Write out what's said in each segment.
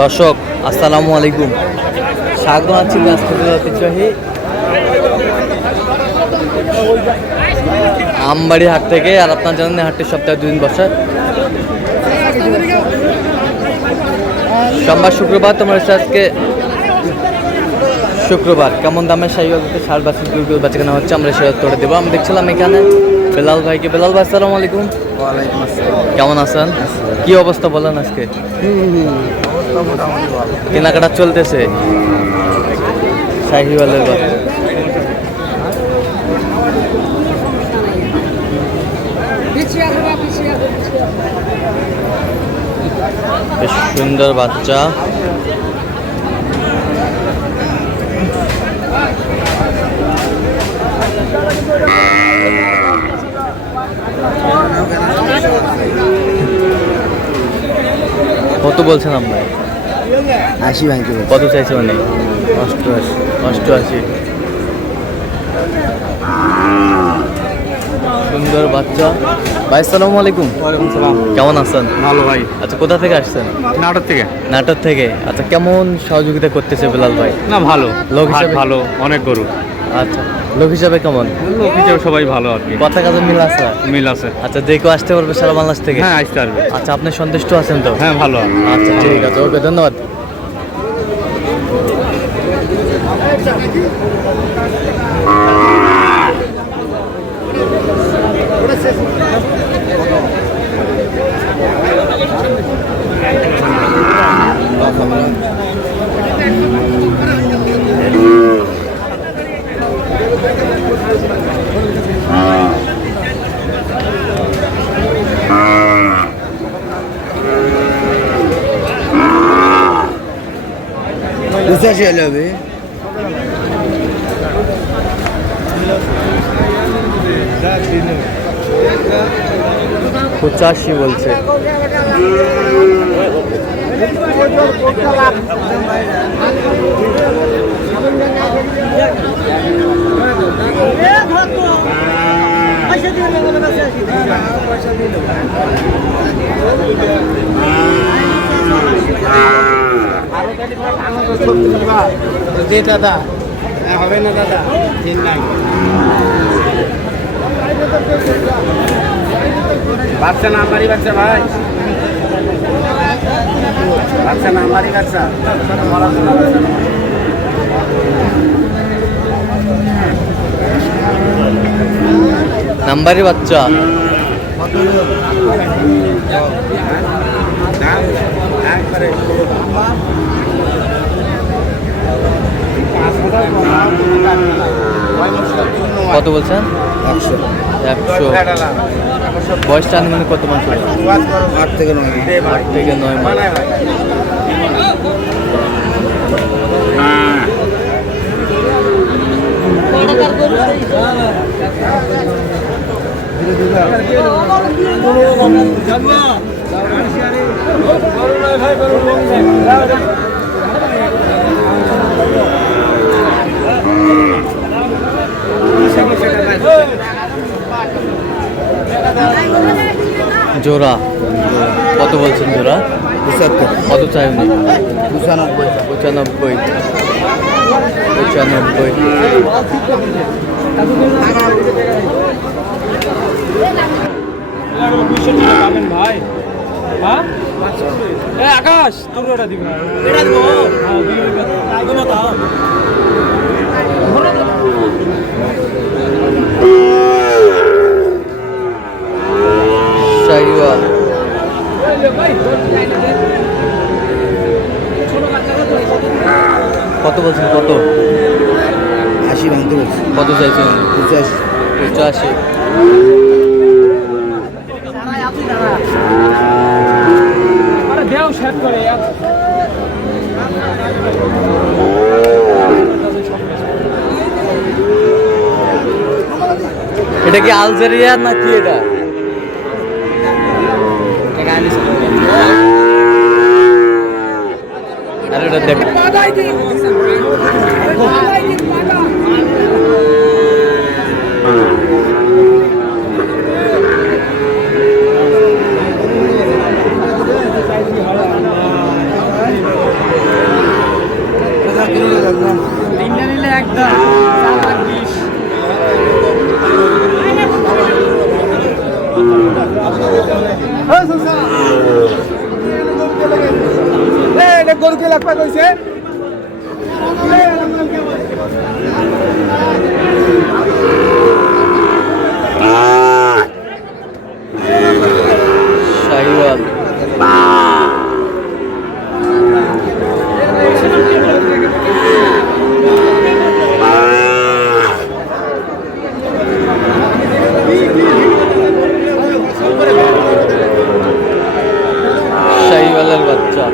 দর্শক আসসালামু আলাইকুম, স্বাগত আছি ঐতিহ্যবাহী আমবাড়ি হাট থেকে। আর আপনার জানেন হাটটি সপ্তাহে 2 দিন বসে, সোমবার শুক্রবার। তোমার হচ্ছে আজকে শুক্রবার। কেমন দামের ষাট বাচ্চা বাচ্চা কেনা হচ্ছে আমরা সেটা তোড়ে দেবো। আমি দেখছিলাম এখানে বেলাল ভাইকে। বেলাল ভাই আসসালামু আলাইকুম। ওয়ালাইকুম আসসালাম। কেমন আছেন? কি অবস্থা বলেন আজকে? কেনাকাটা চলতেছে শাহিওয়ালের বাচ্চা। বেশ সুন্দর বাচ্চা। কত বলছেন আপনার? 80 ভাঙতে বলছি। কত চাইছে মানে? 88। সুন্দর বাচ্চা। ভাই আসসালামু আলাইকুম। ওয়ালাইকুম সালাম। কেমন আছেন? ভালো ভাই। আচ্ছা, কোথা থেকে আসছেন? নাটোর থেকে। নাটোর থেকে। আচ্ছা, কেমন সহযোগিতা করতেছে বেলাল ভাই? না ভালো, লোক হিসাবে ভালো, অনেক গরু। আচ্ছা, লোক হিসাবে কেমন? লোক হিসেবে সবাই ভালো আর কি, কথা কাজে মিল আছে? মিল আছে। আচ্ছা, যে কেউ আসতে পারবে সারা বাংলাদেশ থেকে? হ্যাঁ, আসতে পারবে। আচ্ছা, আপনি সন্তুষ্ট আছেন তো? হ্যাঁ, ভালো। আচ্ছা, ঠিক আছে, ওকে, ধন্যবাদ। বুঝাশি হলে হবে। পঁচাশি বলছে। দাদা হবে না দাদা, 3 লাখ। বাচ্চা না আমারই বাচ্চা ভাই, বাচ্চা না আমারই বাচ্চা। নাম্বারি বাচ্চা। কত বলছেন? 100। বয়সটা আনুমানিক কত মাস হবে? 8 থেকে 9। 8 থেকে 9 মাস। জোড়া কত বলছেন? জোড়া 75। কত চাই উনি? 95। 95। ভাই আকাশ তোর ওটা দিব না, এটা দিব। শাহিওয়াল। কত বলছেন? কত? 80 ভাঙতে বলছি। কত চাইছেন? 85। 85। দেও শেষ করে এটা কি আলজেরিয়া নাকি এটা? আরে এটা দেখ। গরু কে লাগবে কইছে শাহিওয়াল শাহিওয়ালের বাচ্চা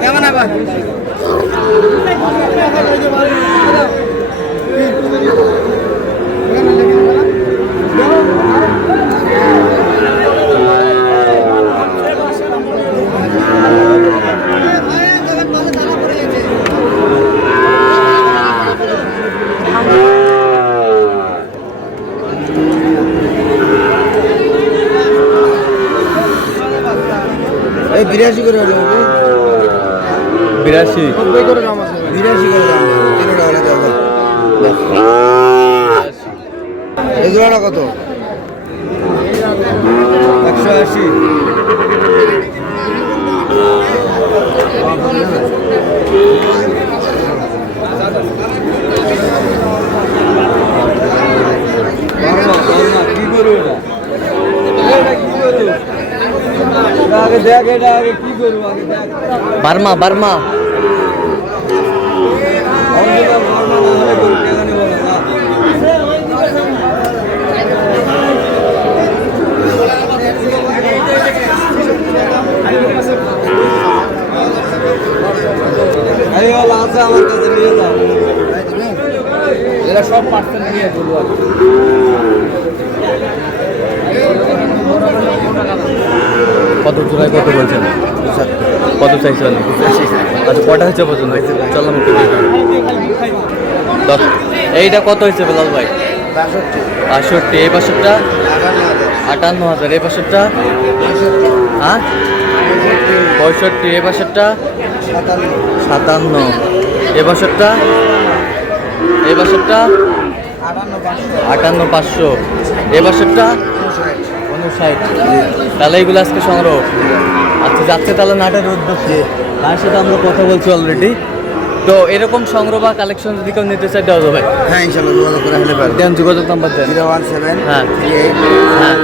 কেমন আবার এই 82 করে হলো 82 বিরাশি করে দাম তিনটা হলে যাবে এই জোড়াটা কত 180 কি করবো আগে দেখ এটা আগে কি করবো আগে দেখ বার্মা বার্মা আছে আমার কাছে নিয়ে যাও এরা সব পার্সেন্ট নিয়ে বলবো আর কত জোড়ায় কত বলছেন কত চাইছেন আচ্ছা কটা হয়েছে পর্যন্ত চললাম একটু দেখি 10 এইটা কত হয়েছে বেলাল ভাই 62 এই পাশেরটা 58000 এই পাশেরটা হ্যাঁ 65 এই পাশেরটা 57 এই পাশেরটা এই পাশেরটা 58500 এই পাশেরটা 59 তাহলে এইগুলো আজকে সংগ্রহ আচ্ছা যাচ্ছে তাহলে নাটের উদ্দেশ্যে তার সাথে আমরা কথা বলছি অলরেডি তো এরকম সংগ্রহ বা কালেকশন যদি কেউ নিতে চাই দেওয়া যাবে হ্যাঁ ইনশাআল্লাহ যোগাযোগ করে হলে পারবে দেন যোগাযোগ নাম্বার দেন 017 হ্যাঁ 38 হ্যাঁ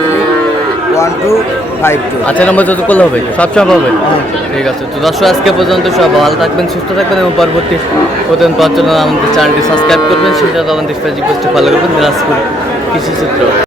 1252 আচ্ছা নম্বর যত করলে হবে সব সব হবে ঠিক আছে তো দর্শক আজকে পর্যন্ত সব ভালো থাকবেন সুস্থ থাকবেন এবং পরবর্তী প্রতিদিন পাওয়ার জন্য আমাদের চ্যানেলটি সাবস্ক্রাইব করবেন সেটা আমাদের ফেসবুক পেজটি ফলো করবেন দিনাজপুর কৃষি চিত্র।